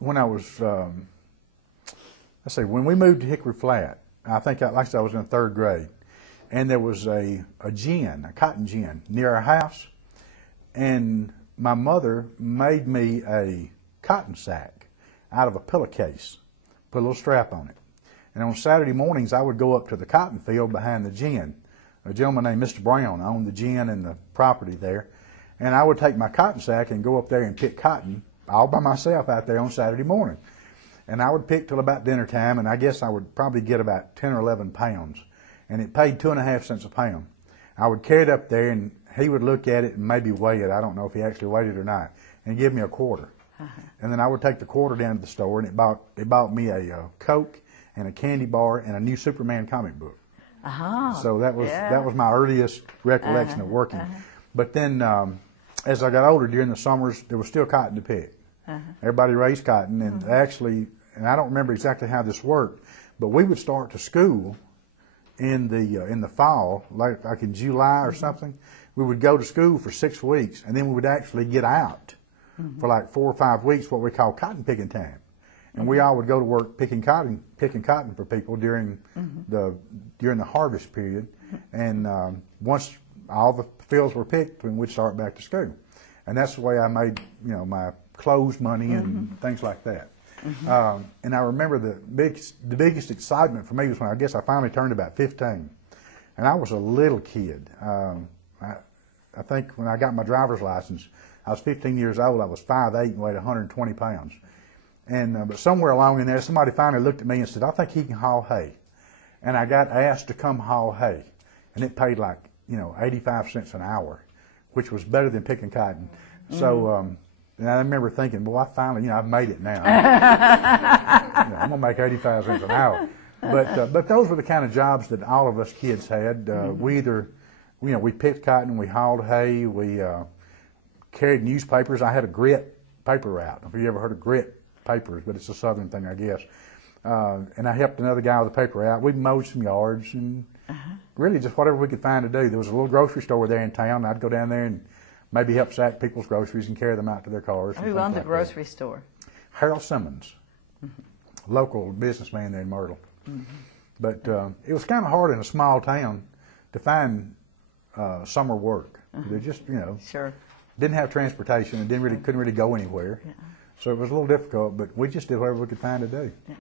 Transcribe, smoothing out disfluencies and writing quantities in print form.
When I was, let's see, when we moved to Hickory Flat, I think, like I said, I was in the 3rd grade, and there was a gin, a cotton gin, near our house, and my mother made me a cotton sack out of a pillowcase, put a little strap on it. And on Saturday mornings, I would go up to the cotton field behind the gin. A gentleman named Mr. Brown owned the gin and the property there, and I would take my cotton sack and go up there and pick cotton all by myself out there on Saturday morning. And I would pick till about dinner time, and I guess I would probably get about 10 or 11 pounds. And it paid 2.5 cents a pound. I would carry it up there, and he would look at it and maybe weigh it. I don't know if he actually weighed it or not, and give me a quarter. And then I would take the quarter down to the store, and it bought me a Coke and a candy bar and a new Superman comic book. So that was my earliest recollection of working. But then as I got older, during the summers, there was still cotton to pick. Everybody raised cotton, and actually, and I don't remember exactly how this worked, but we would start to school in the fall, like in July or something. We would go to school for 6 weeks, and then we would actually get out for like 4 or 5 weeks, what we call cotton picking time. And we all would go to work picking cotton for people during the harvest period. And once all the fields were picked, then we'd start back to school. And that's the way I made, my clothes money and things like that. And I remember the biggest excitement for me was when I guess I finally turned about 15. And I was a little kid. I think when I got my driver's license, I was 15 years old. I was 5'8" and weighed 120 pounds. And but somewhere along in there, somebody finally looked at me and said, "I think he can haul hay." And I got asked to come haul hay, and it paid like 85 cents an hour, which was better than picking cotton. So and I remember thinking, "Well, I finally, I've made it now. I'm gonna make 85 cents an hour." But those were the kind of jobs that all of us kids had. We either, we picked cotton, we hauled hay, we carried newspapers. I had a grit paper route. Have you ever heard of grit papers? But it's a southern thing, I guess. And I helped another guy with a paper route. We'd mowed some yards and really just whatever we could find to do. There was a little grocery store there in town. I'd go down there and maybe help sack people's groceries and carry them out to their cars. Who owned the grocery store? Harold Simmons, local businessman there in Myrtle. But it was kind of hard in a small town to find summer work. They just, didn't have transportation and couldn't really go anywhere. So it was a little difficult, but we just did whatever we could find to do.